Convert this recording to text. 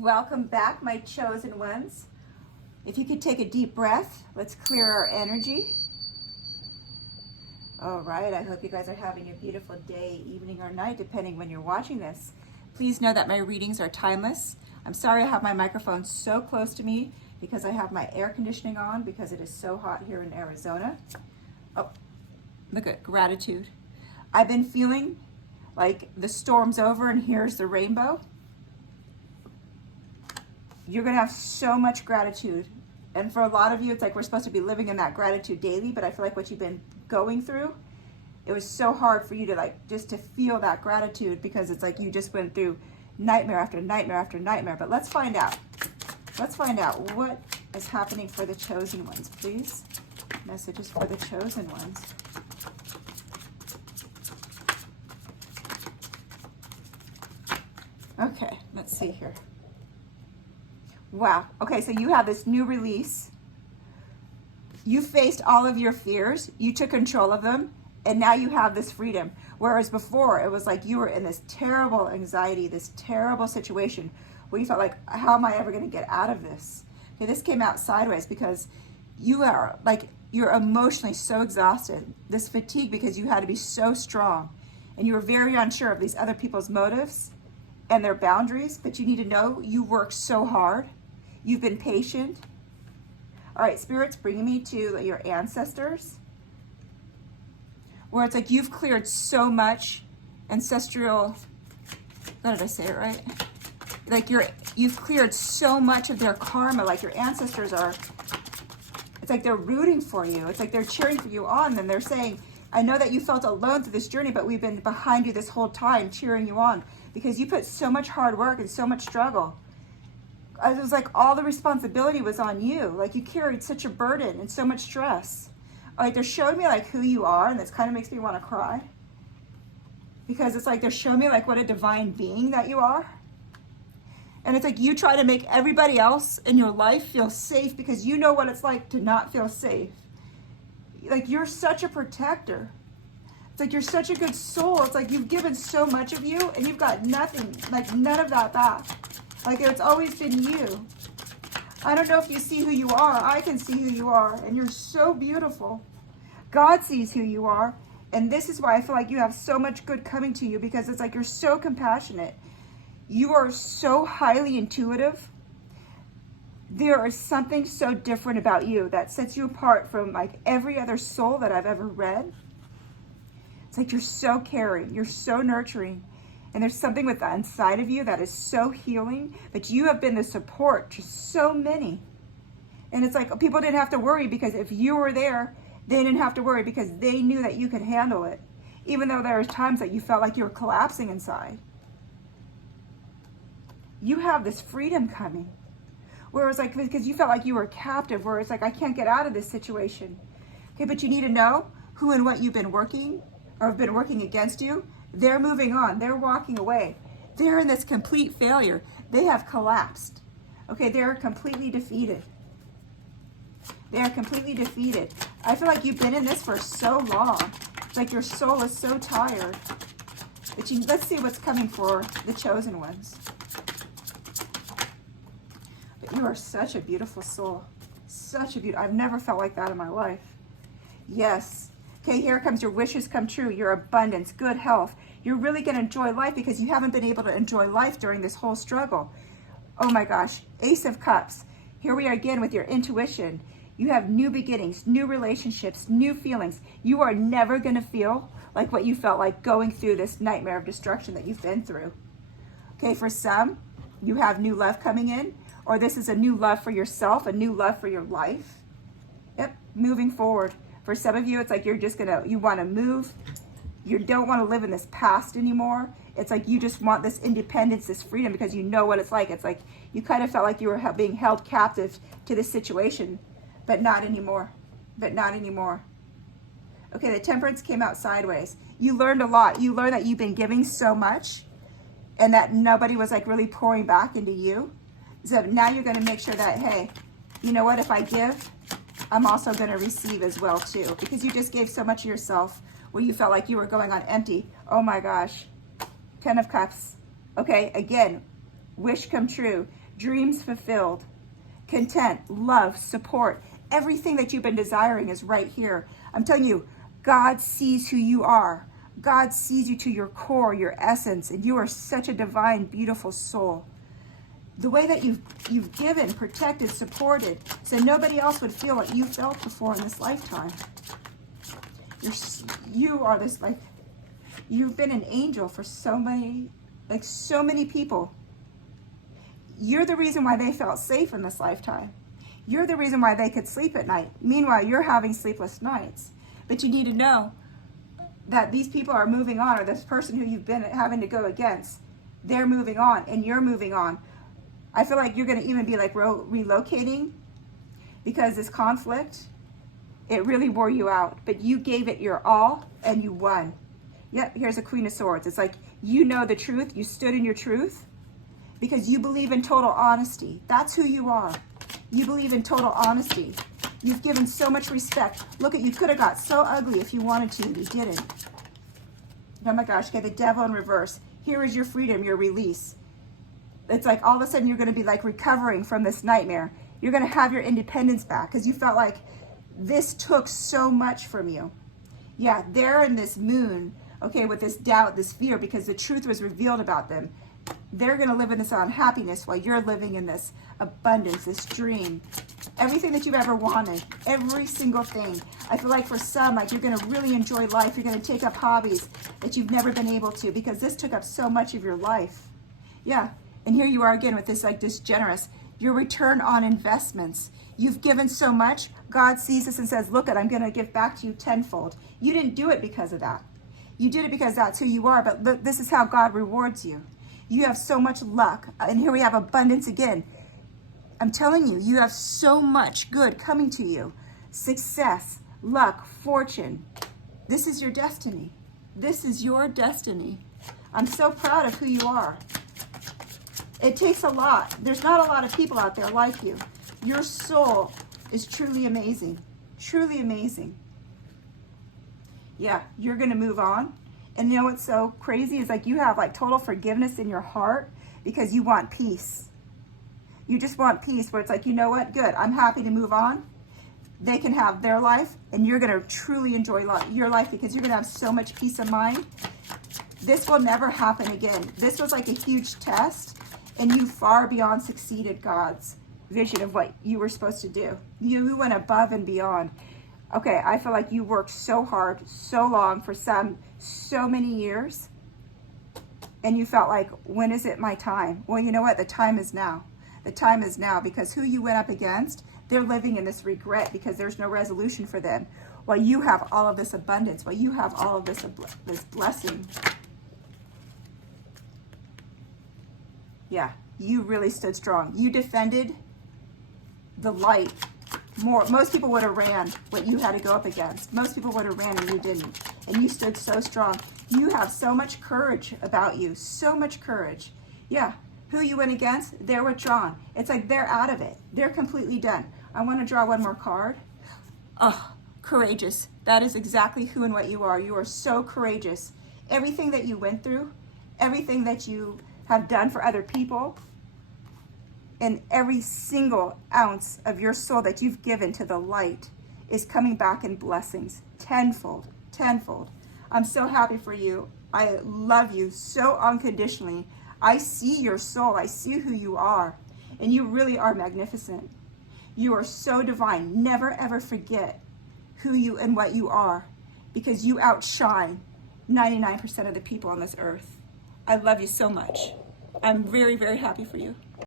Welcome back, my chosen ones. If you could take a deep breath, let's clear our energy. All right, I hope you guys are having a beautiful day, evening, or night, depending when you're watching this. Please know that my readings are timeless. I'm sorry I have my microphone so close to me because I have my air conditioning on because it is so hot here in Arizona. Oh, look at gratitude. I've been feeling like the storm's over and here's the rainbow. You're gonna have so much gratitude. And for a lot of you, it's like we're supposed to be living in that gratitude daily, but I feel like what you've been going through, it was so hard for you to like, just to feel that gratitude because it's like you just went through nightmare after nightmare after nightmare. But let's find out. Let's find out what is happening for the chosen ones, please. Messages for the chosen ones. Okay, let's see here. Wow. Okay, so you have this new release. You faced all of your fears. You took control of them. And now you have this freedom. Whereas before, it was like you were in this terrible anxiety, this terrible situation where you felt like, how am I ever going to get out of this? Okay, this came out sideways because you are like, you're emotionally so exhausted. This fatigue because you had to be so strong. And you were very unsure of these other people's motives and their boundaries. But you need to know you worked so hard. You've been patient. All right, Spirit's bringing me to your ancestors, where it's like you've cleared so much ancestral, how did I say it right? Like you've cleared so much of their karma, like your ancestors are, it's like they're rooting for you. It's like they're cheering for you on and they're saying, I know that you felt alone through this journey, but we've been behind you this whole time cheering you on because you put so much hard work and so much struggle. It was like all the responsibility was on you. Like you carried such a burden and so much stress. Like they're showing me like who you are, and this kind of makes me want to cry. Because it's like they're showing me like what a divine being that you are. And it's like you try to make everybody else in your life feel safe because you know what it's like to not feel safe. Like you're such a protector. It's like you're such a good soul. It's like you've given so much of you and you've got nothing, like none of that back. Like it's always been you. I don't know if you see who you are. I can see who you are, and you're so beautiful. God sees who you are, and this is why I feel like you have so much good coming to you because it's like you're so compassionate. You are so highly intuitive. There is something so different about you that sets you apart from like every other soul that I've ever read. It's like you're so caring, you're so nurturing. And there's something with that inside of you that is so healing, but you have been the support to so many. And it's like people didn't have to worry because if you were there, they didn't have to worry because they knew that you could handle it. Even though there was times that you felt like you were collapsing inside. You have this freedom coming. Where it was like, because you felt like you were captive, where it's like, I can't get out of this situation. Okay, but you need to know who and what you've been working or have been working against you. They're moving on. They're walking away. They're in this complete failure. They have collapsed. Okay, they're completely defeated. They are completely defeated. I feel like you've been in this for so long. It's like your soul is so tired. But let's see what's coming for the chosen ones. But you are such a beautiful soul. Such a beautiful. I've never felt like that in my life. Yes. Okay, here comes your wishes come true, your abundance, good health. You're really going to enjoy life because you haven't been able to enjoy life during this whole struggle. Oh my gosh, Ace of Cups. Here we are again with your intuition. You have new beginnings, new relationships, new feelings. You are never going to feel like what you felt like going through this nightmare of destruction that you've been through. Okay, for some, you have new love coming in, or this is a new love for yourself, a new love for your life. Yep, moving forward. For some of you, it's like you want to move. You don't want to live in this past anymore. It's like you just want this independence, this freedom, because you know what it's like. It's like you kind of felt like you were being held captive to this situation, but not anymore. But not anymore. Okay, the Temperance came out sideways. You learned a lot. You learned that you've been giving so much and that nobody was like really pouring back into you. So now you're going to make sure that, hey, you know what, if I give, I'm also going to receive as well too, because you just gave so much of yourself where you felt like you were going on empty. Oh my gosh. 10 of Cups. Okay, again, wish come true, dreams fulfilled, content, love, support. Everything that you've been desiring is right here. I'm telling you, God sees who you are. God sees you to your core, your essence, and you are such a divine, beautiful soul. The way that you've given, protected, supported, so nobody else would feel what you felt before in this lifetime. You are this, like, you've been an angel for so many people. You're the reason why they felt safe in this lifetime. You're the reason why they could sleep at night. Meanwhile, you're having sleepless nights. But you need to know that these people are moving on, or this person who you've been having to go against, they're moving on and you're moving on. I feel like you're going to even be like relocating, because this conflict, it really wore you out. But you gave it your all and you won. Yep, here's a Queen of Swords. It's like, you know the truth. You stood in your truth because you believe in total honesty. That's who you are. You believe in total honesty. You've given so much respect. Look at, you could have got so ugly if you wanted to. You didn't. Oh my gosh, okay, the Devil in reverse. Here is your freedom, your release. It's like all of a sudden you're going to be like recovering from this nightmare. You're going to have your independence back because you felt like this took so much from you. Yeah, they're in this moon, okay, with this doubt, this fear, because the truth was revealed about them. They're going to live in this unhappiness while you're living in this abundance, this dream. Everything that you've ever wanted, every single thing. I feel like for some, like you're going to really enjoy life. You're going to take up hobbies that you've never been able to because this took up so much of your life. Yeah, and here you are again with this, like, this generous, your return on investments. You've given so much. God sees this and says, look, I'm going to give back to you tenfold. You didn't do it because of that. You did it because that's who you are, but look, this is how God rewards you. You have so much luck. And here we have abundance again. I'm telling you, you have so much good coming to you. Success, luck, fortune. This is your destiny. This is your destiny. I'm so proud of who you are. It takes a lot. There's not a lot of people out there like you. Your soul is truly amazing. Truly amazing. Yeah, you're going to move on. And you know what's so crazy is like you have like total forgiveness in your heart because you want peace. You just want peace where it's like, you know what? Good. I'm happy to move on. They can have their life and you're going to truly enjoy your life because you're going to have so much peace of mind. This will never happen again. This was like a huge test and you far beyond succeeded God's vision of what you were supposed to do. You went above and beyond. Okay, I feel like you worked so hard, so long, for so many years, and you felt like, when is it my time? Well, you know what? The time is now. The time is now, because who you went up against, they're living in this regret because there's no resolution for them. While you have all of this abundance, while you have all of this blessing. Yeah, you really stood strong. You defended the light more. Most people would have ran what you had to go up against. Most people would have ran and you didn't. And you stood so strong. You have so much courage about you. So much courage. Yeah. Who you went against, they're withdrawn. It's like they're out of it. They're completely done. I want to draw one more card. Oh, courageous. That is exactly who and what you are. You are so courageous. Everything that you went through, everything that you have done for other people, and every single ounce of your soul that you've given to the light is coming back in blessings, tenfold, tenfold. I'm so happy for you. I love you so unconditionally. I see your soul. I see who you are. And you really are magnificent. You are so divine. Never, ever forget who you and what you are, because you outshine 99% of the people on this earth. I love you so much. I'm very, very happy for you.